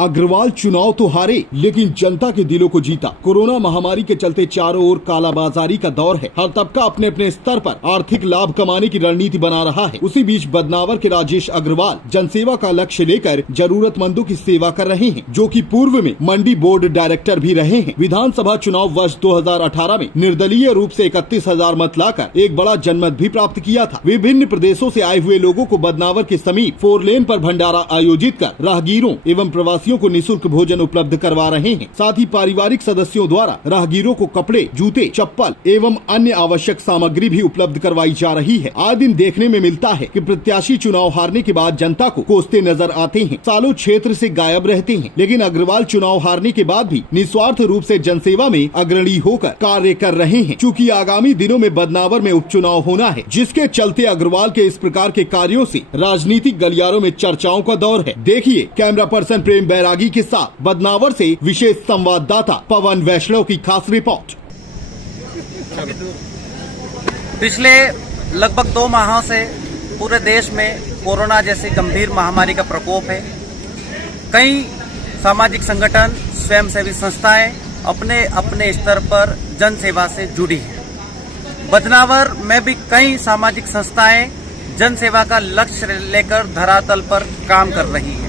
अग्रवाल चुनाव तो हारे लेकिन जनता के दिलों को जीता। कोरोना महामारी के चलते चारों ओर कालाबाजारी का दौर है। हर तबका अपने अपने स्तर पर आर्थिक लाभ कमाने की रणनीति बना रहा है। उसी बीच बदनावर के राजेश अग्रवाल जनसेवा का लक्ष्य लेकर जरूरतमंदों की सेवा कर रहे हैं, जो कि पूर्व में मंडी बोर्ड डायरेक्टर भी रहे हैं। विधानसभा चुनाव वर्ष 2018 में निर्दलीय रूप से 31,000 मत लाकर एक बड़ा जनमत भी प्राप्त किया था। विभिन्न प्रदेशों से आए हुए लोगों को बदनावर के समीप 4 लेन पर भंडारा आयोजित कर राहगीरों एवं प्रवासियों को निःशुल्क भोजन उपलब्ध करवा रहे हैं। साथ ही पारिवारिक सदस्यों द्वारा राहगीरों को कपड़े, जूते, चप्पल एवं अन्य आवश्यक सामग्री भी उपलब्ध करवाई जा रही है। आए दिन देखने में मिलता है कि प्रत्याशी चुनाव हारने के बाद जनता को कोसते नजर आते हैं, सालों क्षेत्र से गायब रहते हैं, लेकिन अग्रवाल चुनाव हारने के बाद भी निस्वार्थ रूप से जनसेवा में अग्रणी होकर कार्य कर रहे हैं। चूँकि आगामी दिनों में बदनावर में उपचुनाव होना है, जिसके चलते अग्रवाल के इस प्रकार के कार्यों से राजनीतिक गलियारों में चर्चाओं का दौर है। देखिए कैमरा पर्सन प्रेम बैरागी के साथ बदनावर से विशेष संवाददाता पवन वैष्णव की खास रिपोर्ट। पिछले लगभग 2 माहों से पूरे देश में कोरोना जैसी गंभीर महामारी का प्रकोप है। कई सामाजिक संगठन, स्वयंसेवी संस्थाएं अपने अपने स्तर पर जन सेवा से जुड़ी हैं। बदनावर में भी कई सामाजिक संस्थाएं जन सेवा का लक्ष्य लेकर धरातल पर काम कर रही है।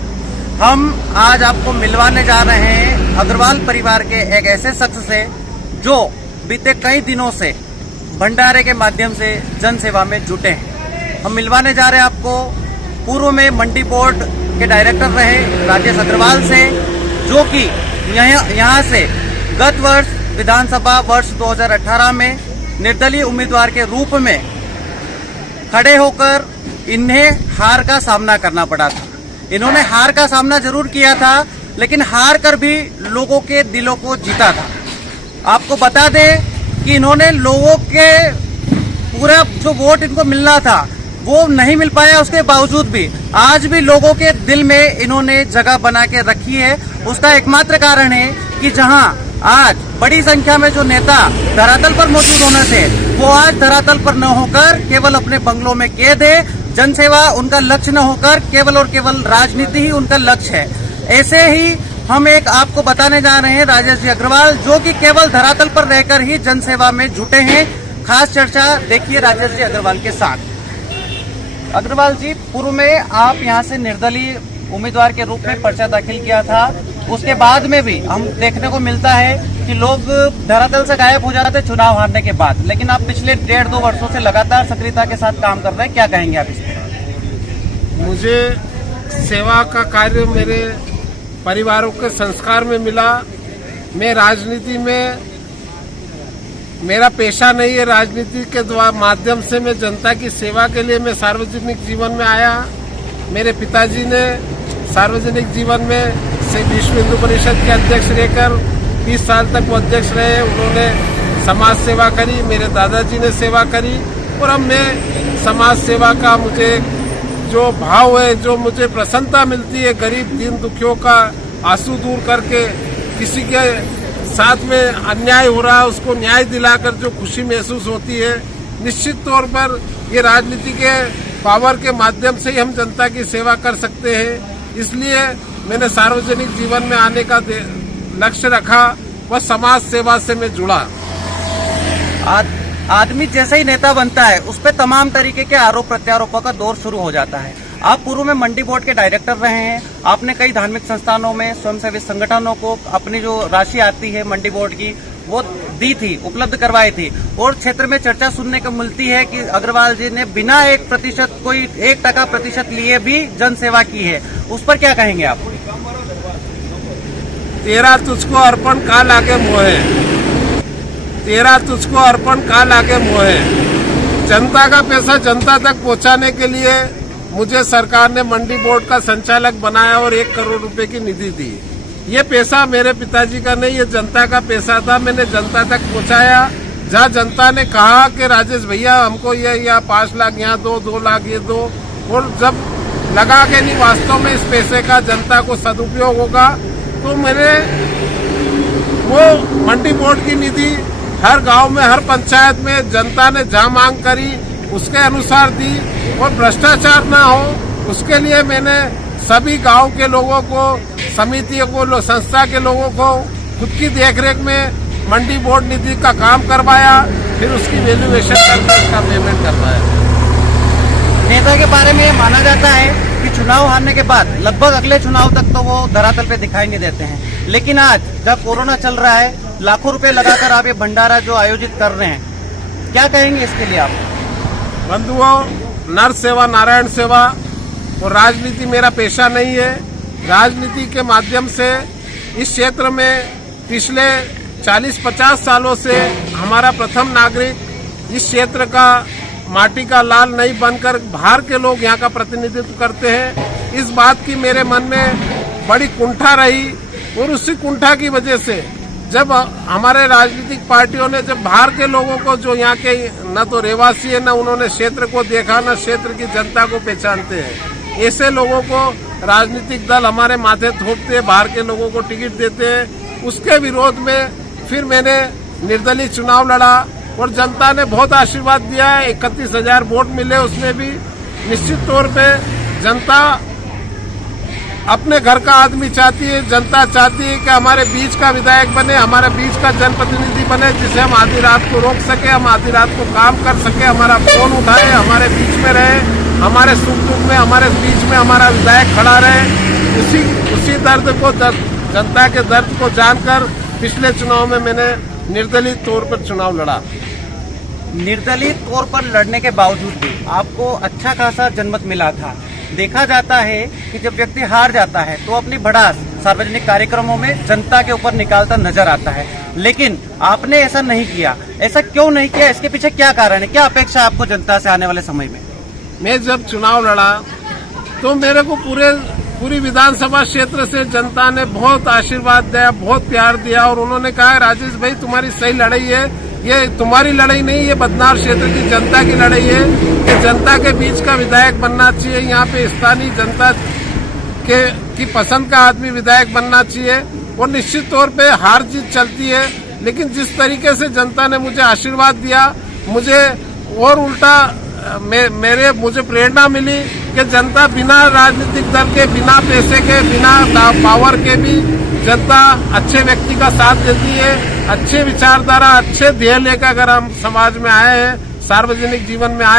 हम आज आपको मिलवाने जा रहे हैं अग्रवाल परिवार के एक ऐसे शख्स से जो बीते कई दिनों से भंडारे के माध्यम से जन सेवा में जुटे हैं। हम मिलवाने जा रहे हैं आपको पूर्व में मंडी बोर्ड के डायरेक्टर रहे राजेश अग्रवाल से, जो कि यहाँ से गत वर्ष विधानसभा वर्ष 2018 में निर्दलीय उम्मीदवार के रूप में खड़े होकर इन्हें हार का सामना करना पड़ा था। इन्होंने हार का सामना जरूर किया था, लेकिन हार कर भी लोगों के दिलों को जीता था। आपको बता दें कि इन्होंने लोगों के पूरा जो वोट इनको मिलना था वो नहीं मिल पाया, उसके बावजूद भी आज भी लोगों के दिल में इन्होंने जगह बना के रखी है। उसका एकमात्र कारण है कि जहां आज बड़ी संख्या में जो नेता धरातल पर मौजूद होने थे, वो आज धरातल पर न होकर केवल अपने बंगलों में कैद है। जनसेवा उनका लक्ष्य न होकर केवल और केवल राजनीति ही उनका लक्ष्य है। ऐसे ही हम एक आपको बताने जा रहे हैं राजेश जी अग्रवाल, जो कि केवल धरातल पर रहकर ही जनसेवा में जुटे हैं। खास चर्चा देखिए राजेश जी अग्रवाल के साथ। अग्रवाल जी, पूर्व में आप यहां से निर्दलीय उम्मीदवार के रूप में पर्चा दाखिल किया था। उसके बाद में भी हम देखने को मिलता है कि लोग धरातल से गायब हो जाते चुनाव हारने के बाद, लेकिन आप पिछले 1.5-2 वर्षों से लगातार सक्रियता के साथ काम कर रहे हैं। क्या कहेंगे आप इस पर? मुझे सेवा का कार्य मेरे परिवारों के संस्कार में मिला। मैं राजनीति में, मेरा पेशा नहीं है, राजनीति के माध्यम से मैं जनता की सेवा के लिए मैं सार्वजनिक जीवन में आया। मेरे पिताजी ने सार्वजनिक जीवन में से विश्व हिंदू परिषद के अध्यक्ष रहकर 30 साल तक वो अध्यक्ष रहे। उन्होंने समाज सेवा करी, मेरे दादाजी ने सेवा करी, और अब मैं समाज सेवा का मुझे जो भाव है, जो मुझे प्रसन्नता मिलती है, गरीब दीन दुखियों का आंसू दूर करके किसी के साथ में अन्याय हो रहा है उसको न्याय दिलाकर जो खुशी महसूस होती है, निश्चित तौर पर ये राजनीति के पावर के माध्यम से ही हम जनता की सेवा कर सकते हैं। इसलिए मैंने सार्वजनिक जीवन में आने का लक्ष्य रखा, वह समाज सेवा से मैं जुड़ा। आदमी जैसे ही नेता बनता है उस पर तमाम तरीके के आरोप प्रत्यारोपों का दौर शुरू हो जाता है। आप पूर्व में मंडी बोर्ड के डायरेक्टर रहे हैं। आपने कई धार्मिक संस्थानों में, स्वयंसेवी संगठनों को अपनी जो राशि आती है मंडी बोर्ड की वो दी थी, उपलब्ध करवाई थी, और क्षेत्र में चर्चा सुनने को मिलती है कि अग्रवाल जी ने बिना 1% लिए भी जन सेवा की है। उस पर क्या कहेंगे आप? तेरा तुझको अर्पण का लागे मोहे, तेरा तुझको अर्पण का लागे मोहे। जनता का पैसा जनता तक पहुंचाने के लिए मुझे सरकार ने मंडी बोर्ड का संचालक बनाया और 1 करोड़ रुपए की निधि दी। ये पैसा मेरे पिताजी का नहीं, ये जनता का पैसा था। मैंने जनता तक पहुंचाया। जहाँ जनता ने कहा कि राजेश भैया हमको ये या 5 लाख यहाँ दो, 2 लाख ये दो, और जब लगा के नहीं वास्तव में इस पैसे का जनता को सदुपयोग होगा, तो मैंने वो मंडी बोर्ड की निधि हर गांव में, हर पंचायत में जनता ने जहाँ मांग करी उसके अनुसार दी, और भ्रष्टाचार ना हो उसके लिए मैंने सभी गांव के लोगों को समितियों को, संस्था के लोगों को खुद की देखरेख में मंडी बोर्ड निधि का काम करवाया, फिर उसकी वैल्यूएशन करके उसका पेमेंट करवाया। नेता के बारे में ये माना जाता है कि चुनाव हारने के बाद लगभग अगले चुनाव तक तो वो धरातल पे दिखाई नहीं देते हैं, लेकिन आज जब कोरोना चल रहा है, लाखों रुपए लगाकर आप ये भंडारा जो आयोजित कर रहे हैं, क्या कहेंगे इसके लिए आप? बंधुओं, नर सेवा नारायण सेवा, और राजनीति मेरा पेशा नहीं है। राजनीति के माध्यम से इस क्षेत्र में पिछले 40-50 सालों से हमारा प्रथम नागरिक इस क्षेत्र का माटी का लाल नहीं बनकर बाहर के लोग यहाँ का प्रतिनिधित्व करते हैं। इस बात की मेरे मन में बड़ी कुंठा रही, और उसी कुंठा की वजह से जब हमारे राजनीतिक पार्टियों ने जब बाहर के लोगों को, जो यहाँ के न तो रहवासी है, न उन्होंने क्षेत्र को देखा, न क्षेत्र की जनता को पहचानते हैं, ऐसे लोगों को राजनीतिक दल हमारे माथे थोपते हैं, बाहर के लोगों को टिकट देते हैं। उसके विरोध में फिर मैंने निर्दलीय चुनाव लड़ा और जनता ने बहुत आशीर्वाद दिया है। 31,000 वोट मिले, उसमें भी निश्चित तौर पे जनता अपने घर का आदमी चाहती है। जनता चाहती है कि हमारे बीच का विधायक बने, हमारे बीच का जनप्रतिनिधि बने, जिसे हम आधी रात को रोक सके, हम आधी रात को काम कर सके, हमारा फोन उठाए, हमारे बीच में रहे, हमारे सुख दुख में हमारे बीच में हमारा विधायक खड़ा रहे। उसी दर्द को, जनता के दर्द को जानकर पिछले चुनाव में मैंने निर्दलीय तौर पर चुनाव लड़ा। निर्दलीय तौर पर लड़ने के बावजूद भी आपको अच्छा खासा जनमत मिला था। देखा जाता है कि जब व्यक्ति हार जाता है तो अपनी भड़ास सार्वजनिक कार्यक्रमों में जनता के ऊपर निकालता नजर आता है, लेकिन आपने ऐसा नहीं किया। ऐसा क्यों नहीं किया? इसके पीछे क्या कारण है? क्या अपेक्षा आपको जनता से आने वाले समय में? मैं जब चुनाव लड़ा तो मेरे को पूरी विधानसभा क्षेत्र से जनता ने बहुत आशीर्वाद दिया, बहुत प्यार दिया, और उन्होंने कहा, राजेश भाई तुम्हारी सही लड़ाई है, ये तुम्हारी लड़ाई नहीं, ये बदनावर क्षेत्र की जनता की लड़ाई है। ये जनता के बीच का विधायक बनना चाहिए, यहाँ पे स्थानीय जनता की पसंद का आदमी विधायक बनना चाहिए। और निश्चित तौर पे हार जीत चलती है, लेकिन जिस तरीके से जनता ने मुझे आशीर्वाद दिया, मुझे और उल्टा मुझे प्रेरणा मिली कि जनता बिना राजनीतिक दल के, बिना पैसे के, बिना पावर के भी जनता अच्छे व्यक्ति का साथ देती है। अच्छे विचारधारा, अच्छे ध्येय लेकर अगर हम समाज में आए हैं, सार्वजनिक जीवन में आए